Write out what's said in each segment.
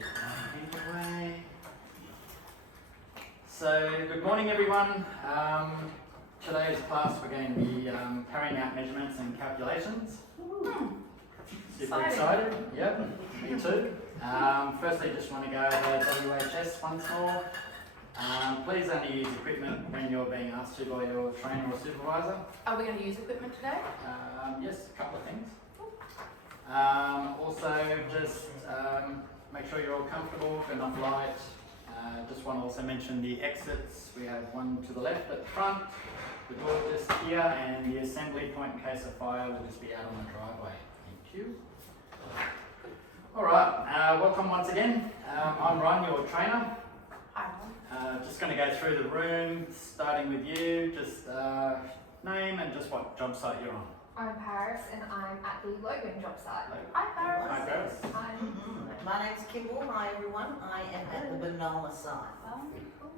get my ink away. So, good morning everyone. Today's class we're going to be carrying out measurements and calculations. Super excited. Yep, me too. Firstly, just want to go over WHS once more. Please only use equipment when you're being asked to by your trainer or supervisor. Are we going to use equipment today? Yes, a couple of things. Also, just make sure you're all comfortable, enough light. Just want to also mention the exits. We have one to the left at the front, the door just here, and the assembly point in case of fire will just be out on the driveway. Thank you. Alright, welcome once again. I'm Ron, your trainer. Hi. Just going to go through the room, starting with you. Just name and just what job site you're on. I'm Paris and I'm at the Logan job site. Hi, Paris. Hi, Paris. Hi. My name's Kimball. Hi everyone. I am at the Benola site. Oh, cool.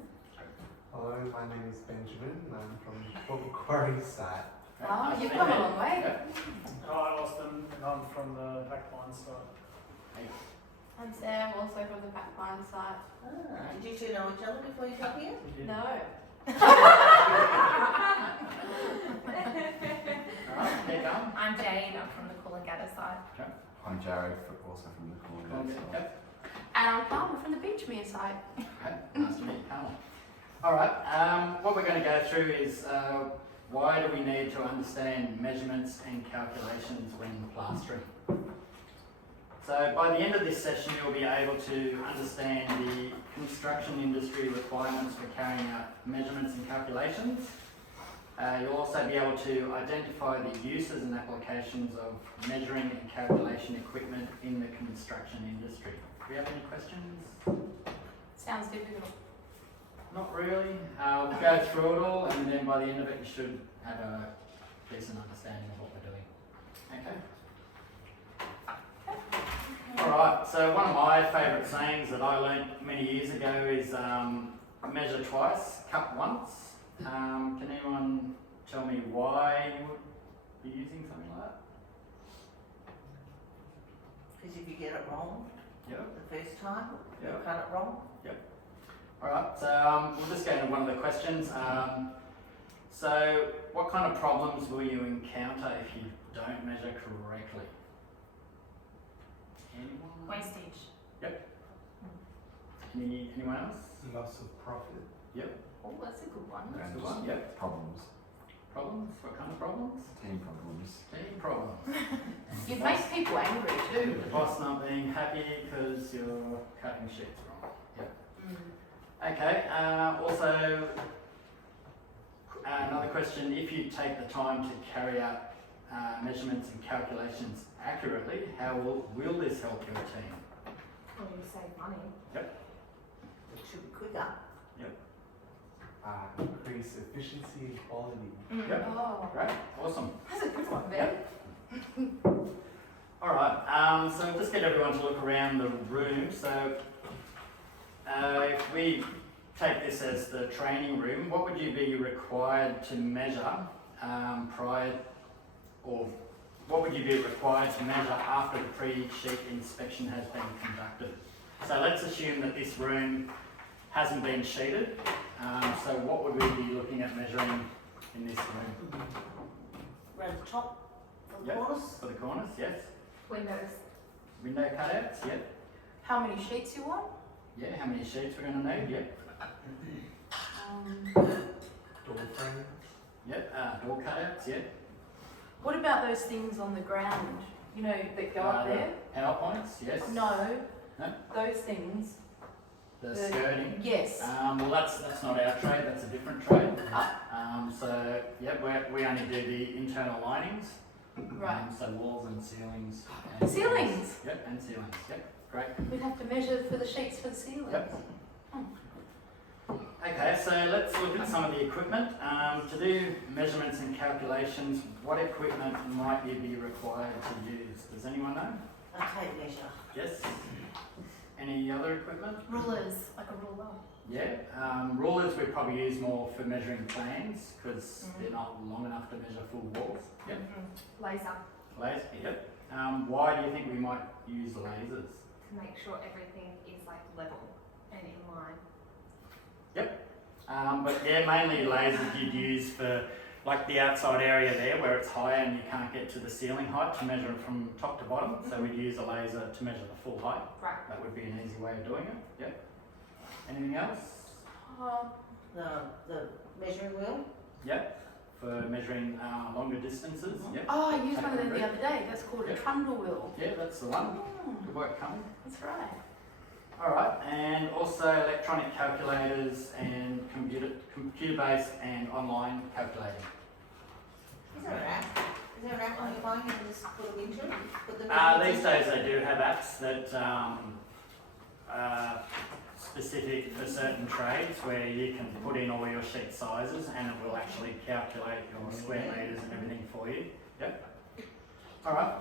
Hello, my name is Benjamin and I'm from the Quarry site. Oh, you've come a long way. Yep. Hi, Austin, and I'm from the backline side. I'm Sam, also from the backline site. Did you two know each other before you got here? No. Alright, keep going. I'm Jade, I'm from the Coolangatta side. I'm Jared, also from the Quarry site. Yep. And I'm Palmer from the Beachmere side. Okay, nice to meet you, Carl. Alright, what we're going to go through is why do we need to understand measurements and calculations when plastering. So by the end of this session you'll be able to understand the construction industry requirements for carrying out measurements and calculations. You'll also be able to identify the uses and applications of measuring and calculation equipment in the construction industry. Do you have any questions? Sounds difficult. Not really. We'll go through it all and then by the end of it you should have a decent understanding of what we're doing. Okay? Alright, so one of my favourite sayings that I learned many years ago is measure twice, cut once. Can anyone tell me why you would be using something like that? Because if you get it wrong Yep. the first time, you'll Yep. cut it wrong. Alright, so we'll just go into one of the questions. So what kind of problems will you encounter if you don't measure correctly? Anyone? Wastage. Anyone else? Loss of profit Oh, that's a good one. That's and the one, yep. problems, Problems? What kind of problems? team problems. Team problems. It makes people angry too. The boss not being happy because you're cutting sheets wrong. Yep. Okay, also another question, if you take the time to carry out measurements and calculations accurately, how will this help your team? Well, you save money. It should be quicker. Increase efficiency and quality. Yep. Oh, Great, awesome. that's a good one, Ben. Alright, so just get everyone to look around the room. So if we take this as the training room, what would you be required to measure prior, or what would you be required to measure after the pre-sheet inspection has been conducted? So let's assume that this room hasn't been sheeted. So what would we be looking at measuring in this room? Around the top of the Yep. corners. For the corners, yes. Windows. Window cutouts, yep. How many sheets you want? Yeah, how many sheets we're going to need, yep. Door frames. Yep, door cutouts, yep. What about those things on the ground, you know, that go up there? PowerPoints, yes. No. No? Those things. The skirting. Yes. Well, that's not our trade, that's a different trade. Ah. So, yep, we only do the internal linings. Right. So walls and ceilings. And Ceilings? Yep, and ceilings, yep, great. We'd have to measure for the sheets for the ceiling. Yep. Okay, so let's look at some of the equipment. To do measurements and calculations, what equipment might you be required to use? Does anyone know? A tape measure. Yes? Any other equipment? Rulers, like a ruler. Yeah, rulers we probably use more for measuring plans because they're not long enough to measure full walls. Yep. Laser. Laser, yep. Why do you think we might use lasers? to make sure everything is like level and in line. But yeah, mainly lasers you'd use for like the outside area there where it's high and you can't get to the ceiling height to measure it from top to bottom. So we'd use a laser to measure the full height. Right. That would be an easy way of doing it. Yep. Anything else? The measuring wheel. Yep. For measuring longer distances. Yep. Oh, I used one of them the other day. That's called a Yep. trundle wheel. Yeah, that's the one. Mm, Good work, coming. that's right. Alright, and also electronic calculators and computer-based and online calculating. Is there an app? Is there an app on your phone you can just put them into? Put them These days they do have apps that are specific for certain trades where you can put in all your sheet sizes and it will actually calculate your square metres and everything for you. Yep. Alright.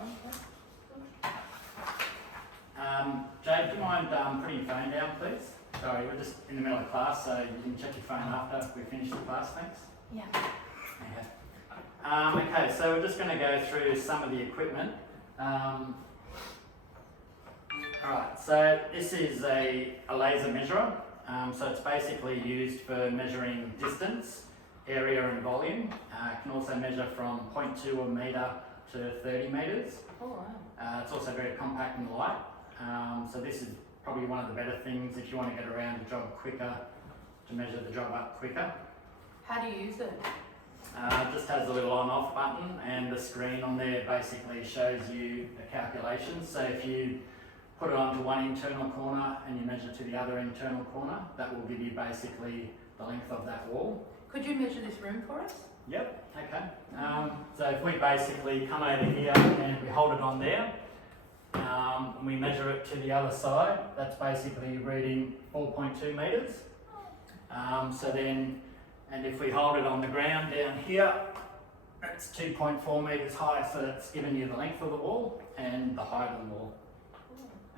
Jade, do you mind putting your phone down, please? Sorry, we're just in the middle of class, so you can check your phone after we finish the class, thanks. Yeah. Okay. Okay, so we're just going to go through some of the equipment. Alright, so this is a laser measurer. So it's basically used for measuring distance, area and volume. It can also measure from 0.2 of a metre to 30 metres. Oh, wow. It's also very compact and light. So this is probably one of the better things if you want to get around a job quicker, to measure the job up quicker. How do you use it? It just has a little on-off button and the screen on there basically shows you the calculations. So if you put it onto one internal corner and you measure to the other internal corner, that will give you basically the length of that wall. Could you measure this room for us? Yep, okay. So if we basically come over here and we hold it on there, and we measure it to the other side, that's basically reading 4.2 metres. So then, and if we hold it on the ground down here, it's 2.4 metres high, so that's giving you the length of the wall and the height of the wall.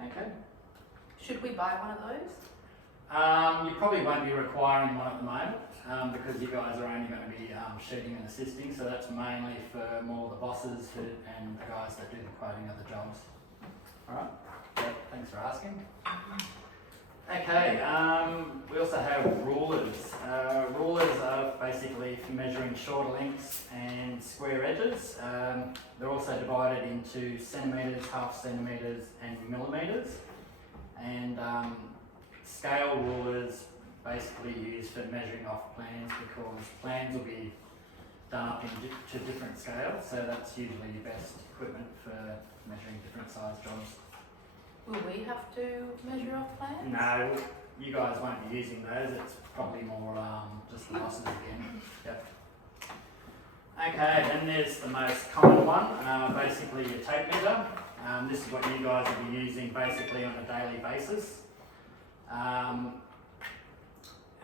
Okay. Should we buy one of those? You probably won't be requiring one at the moment because you guys are only going to be shooting and assisting, so that's mainly for more the bosses and the guys that do the quoting of the jobs. Alright, thanks for asking. Okay, we also have rulers. Rulers are basically for measuring shorter lengths and square edges. They're also divided into centimetres, half centimetres and millimetres. And scale rulers basically used for measuring off plans because plans will be done up to different scales, so that's usually your best equipment for measuring different size jobs. Will we have to measure off plans? No, you guys won't be using those, it's probably more just the bosses again. Yep. Okay, then there's the most common one, basically your tape measure. This is what you guys will be using basically on a daily basis.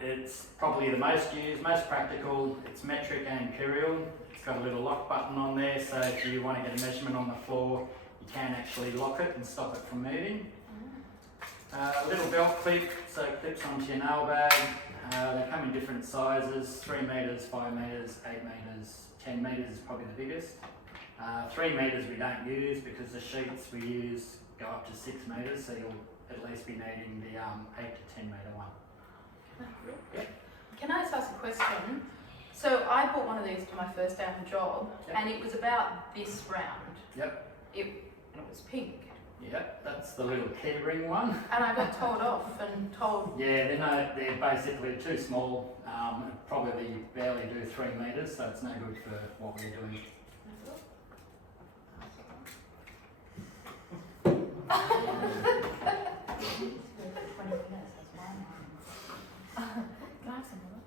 It's probably the most used, most practical. It's metric and imperial. It's got a little lock button on there, so if you want to get a measurement on the floor, you can actually lock it and stop it from moving. A little belt clip, so it clips onto your nail bag. They come in different sizes, 3 metres, 5 metres, 8 metres, 10 metres is probably the biggest. 3 metres we don't use because the sheets we use go up to 6 metres, so you'll at least be needing the 8 to 10 metre one. Can I just ask a question? So I bought one of these for my first day on the job, Yep. and it was about this round. Yep. And it was pink. Yep, that's the little key ring one. And I got told off and told, Yeah, they're basically too small. Probably barely do 3 metres, so it's no good for what we're doing. Can I have some more?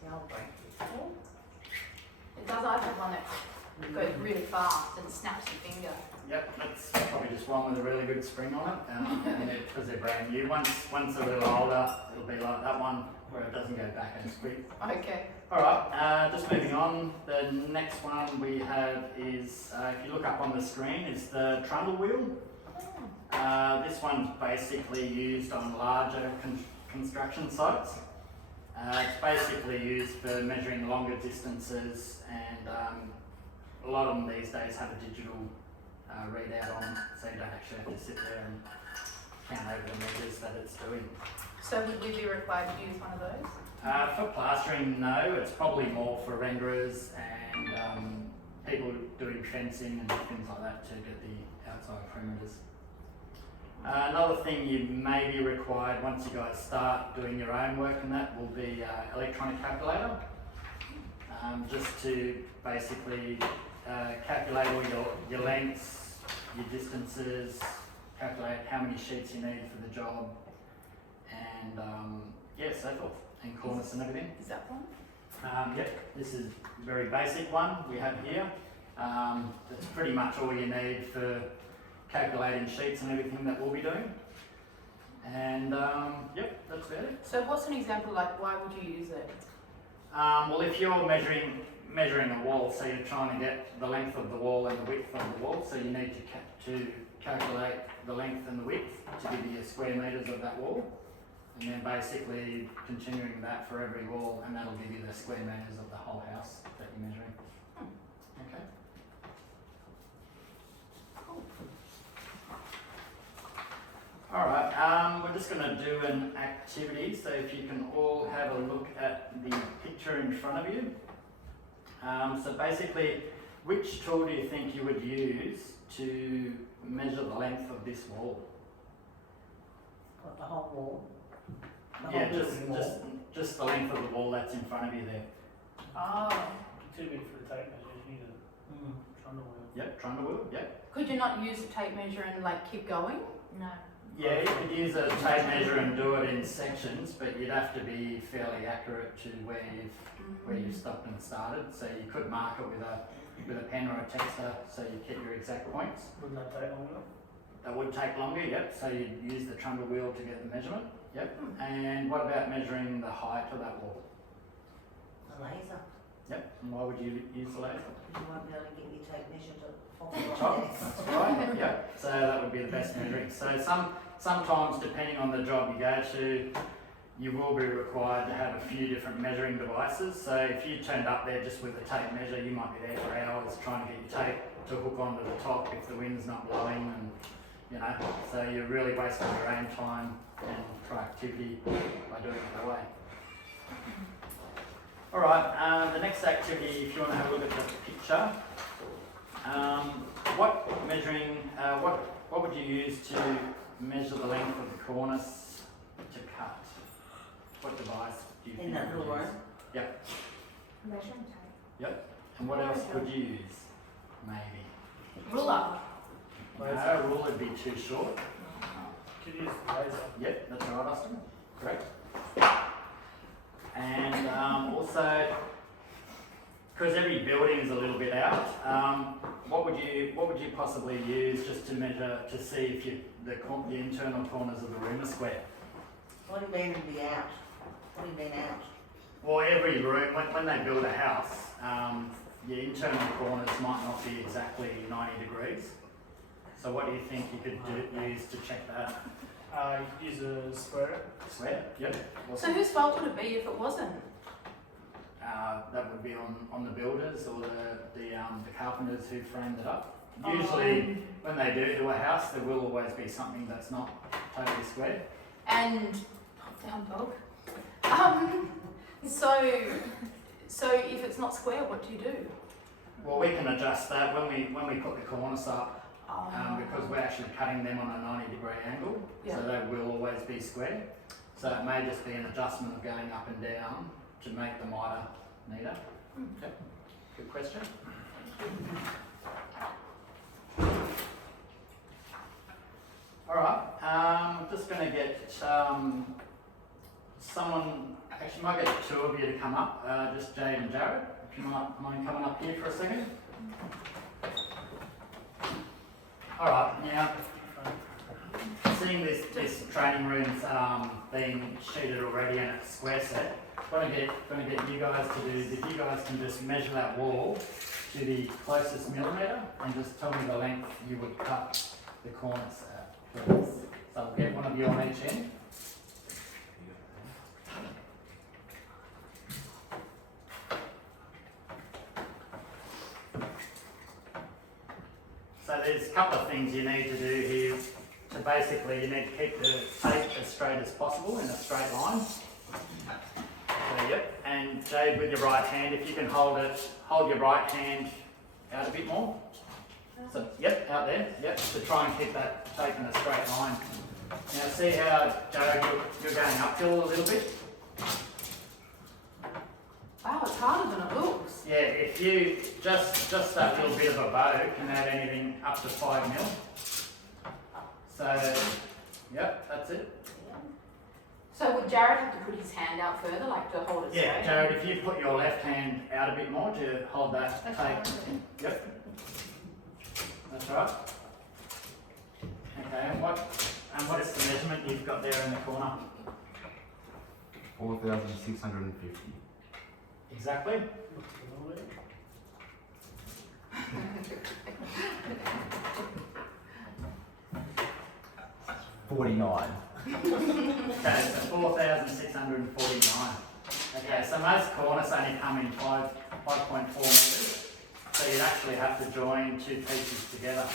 Smell break. it does. I have one that goes really fast and snaps your finger. Yep, that's probably just one with a really good spring on it, because they're brand new. Once they're a little older, it'll be like that one where it doesn't go back as quick. Okay. Alright, just moving on, the next one we have is, if you look up on the screen, is the trundle wheel. This one's basically used on larger construction sites. It's basically used for measuring longer distances and lot of them these days have a digital readout on it, so you don't actually have to sit there and count over the measures that it's doing. So would we be required to use one of those? For plastering, no. It's probably more for renderers and people doing fencing and things like that to get the outside perimeters. Another thing you may be required once you guys start doing your own work, and that will be electronic calculator, just to basically calculate all your lengths, your distances, calculate how many sheets you need for the job, and so forth, and cornice and everything. Is that one? Yep, this is a very basic one we have here. That's pretty much all you need for calculating sheets and everything that we'll be doing. And that's about it. So what's an example, like why would you use it? Well, if you're measuring a wall, so you're trying to get the length of the wall and the width of the wall, so you need to calculate the length and the width to give you square metres of that wall. And then basically continuing that for every wall, and that'll give you the square metres of the whole house that you're measuring. Okay. Cool. Alright, we're just going to do an activity, so if you can all have a look at the picture in front of you. So basically, which tool do you think you would use to measure the length of this wall? Got the whole wall. The Yeah, whole building wall. just the length of the wall that's in front of you there. Oh. Too big for the tape measure, you need a trundle wheel. Yep, trundle wheel, yep. Could you not use a tape measure and like keep going? No. Yeah, you could use a tape measure and do it in sections, but you'd have to be fairly accurate to where you've stopped and started. So you could mark it with a pen or a texter, so you get your exact points. Wouldn't that take long enough? That would take longer, yep. So you'd use the trundle wheel to get the measurement, yep. And what about measuring the height of that wall? A laser. Yep. And why would you use the laser? You won't be able to get your tape measure to pop The it top, on there. that's right, yep. So that would be the best measuring. So sometimes, depending on the job you go to, you will be required to have a few different measuring devices. So if you turned up there just with a tape measure, you might be there for hours trying to get your tape to hook onto the top if the wind's not blowing, and so you're really wasting your own time and productivity by doing it that way. Alright, the next activity, if you want to have a look at the picture, what would you use to measure the length of the cornice to cut? What device do you think? In that you would little room? use? Yep. Measuring tape. Yep. And what else would you use? Maybe. Ruler. No, rule would be too short. Could use the laser. Yep, that's right, Austin. Correct. And also, because every building is a little bit out, what would you possibly use just to measure to see if the internal corners of the room are square? What do you mean to be out? What do you mean out? Well, every room, when they build a house, your internal corners might not be exactly 90 degrees. So what do you think you could use to check that? Use a square. Square? Yep. So whose fault would it be if it wasn't? That would be on the builders or the carpenters who framed it up. Usually, when they do a house, there will always be something that's not totally square. And down dog. So if it's not square, what do you do? Well, we can adjust that when we put the cornice up, Oh. because we're actually cutting them on a 90-degree angle, Yeah. so they will always be square. So it may just be an adjustment of going up and down to make the miter neater. Yep. Good question. All right. I'm just going to get someone. Actually, might get two of you to come up. Just Jade and Jared. If you might mind coming up here for a second. All right. Now, seeing this training room's being sheeted already and it's square set, what I'm going to get you guys to do is if you guys can just measure that wall to the closest millimetre and just tell me the length you would cut the cornice at, please. So I'll get one of you on each end. So there's a couple of things you need to do here. So basically you need to keep the tape as straight as possible in a straight line. So yep, and Jade with your right hand, if you can hold your right hand out a bit more. So yep, out there, yep, to try and keep that tape in a straight line. Now see how, Jade, you're going uphill a little bit? Wow, it's harder than it looks. Yeah, if you just that little bit of a bow can add anything up to 5 mil. So, yep, that's it. So would Jared have to put his hand out further, like to hold it Yeah, straight? Jared, if you put your left hand out a bit more to hold that tape. Yep. That's right. Okay, and what is the measurement you've got there in the corner? 4,650. Exactly. 49. Okay, so 4,649. Okay, so most cornice only come in 5.4 metres. So you'd actually have to join two pieces together.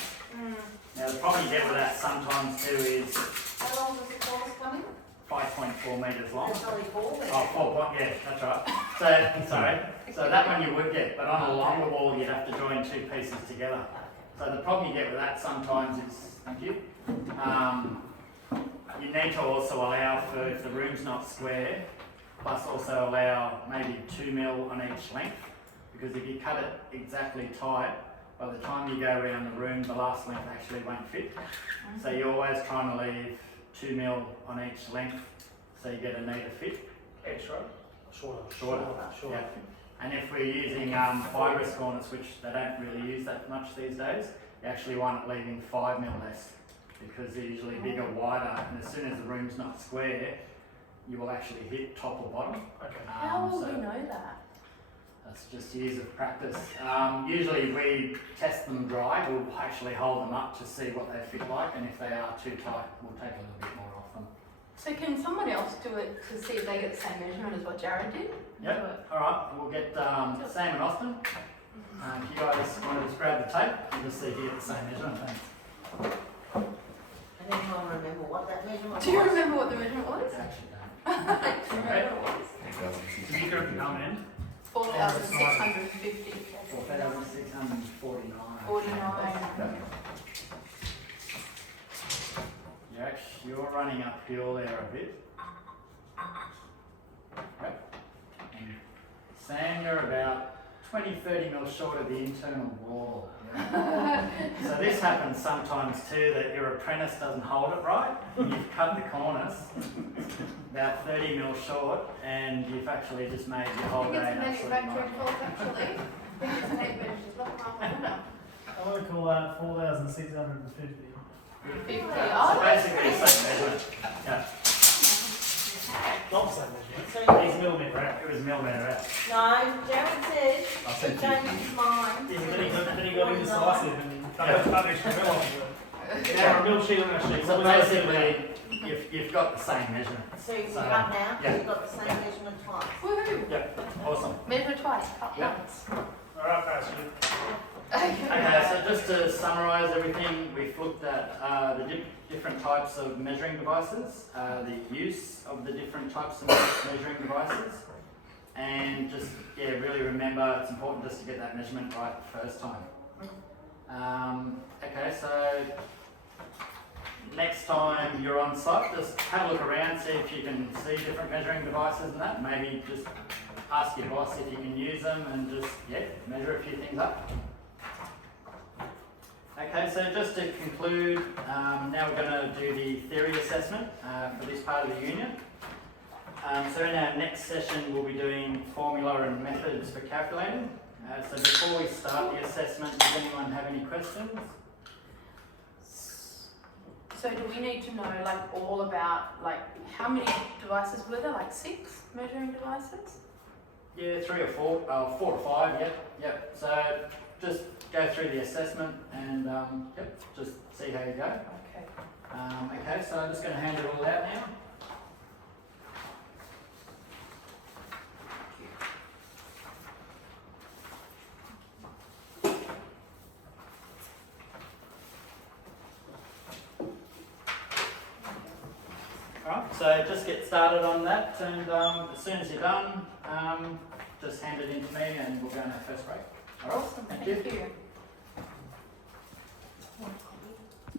Now the problem you get with that sometimes too is How long does the course come in? 5.4 metres long. It's only 4 then. Oh, 4 point, yeah, that's right. So, sorry. So that one you would get, but on a longer wall you'd have to join two pieces together. So the problem you get with that sometimes is, thank you, you need to also allow for, if the room's not square, plus also allow maybe 2 mil on each length, because if you cut it exactly tight, by the time you go around the room, the last length actually won't fit. So you're always trying to leave 2 mil on each length, so you get a neater fit. Extra? Shorter. Shorter. Yeah. And if we're using fibrous cornice, which they don't really use that much these days, you actually want it leaving 5 mil less, because they're usually bigger, wider, and as soon as the room's not square, you will actually hit top or bottom. Okay. How will so we know that? that's just years of practice. Usually we test them dry, we'll actually hold them up to see what they fit like, and if they are too tight, we'll take a little bit more off them. So can someone else do it to see if they get the same measurement as what Jared did? Yep, alright, we'll get Sam and Austin. If you guys want to just grab the tape, you'll just see here the same measurement. Thanks. And then I'll remember what that measurement was. Do you remember what the measurement was? I actually don't. Do you remember what it was? Can you go down in? 4,650. 4,649. 49. You're running uphill there a bit. Yep. And Sam, you're about 20-30 mil short of the internal wall. So this happens sometimes too, that your apprentice doesn't hold it right. You've cut the cornice about 30 mil short, and you've actually just made your whole day an absolute nightmare. actually. Because the tape measures not half I want to call that 4,650. 50. So Oh, basically the same measurement. Yeah, Not the same measurement. So, It's millimetre out. it was millimetre out. no, Jared said I'll he send changed you. his mind. Yeah, then he got indecisive and cut extra mill off of it. Yeah, a mill sheet on our sheet. So basically, you've got the same measurement. So you So, cut now, yeah. you've got the same measurement twice. woohoo! Yep, awesome. Measure twice, cut Yeah. once. Alright, pass you. Okay, so just to summarise everything, we've looked at the different types of measuring devices, the use of the different types of measuring devices, and just, yeah, really remember it's important just to get that measurement right the first time. Okay, so next time you're on site, just have a look around, see if you can see different measuring devices and that. Maybe just ask your boss if you can use them and just, yeah, measure a few things up. Okay, so just to conclude, now we're going to do the theory assessment for this part of the unit. So in our next session, we'll be doing formula and methods for calculating. So before we start the assessment, does anyone have any questions? So do we need to know like all about like how many devices were there? Like 6 measuring devices? Yeah, 3 or 4, 4 to 5, yep. So just go through the assessment and yep, just see how you go. Okay. Okay, so I'm just going to hand it all out now. So just get started on that, and as soon as you're done, just hand it in to me and we'll go on our first break. All right? Awesome, Thank thank you. you.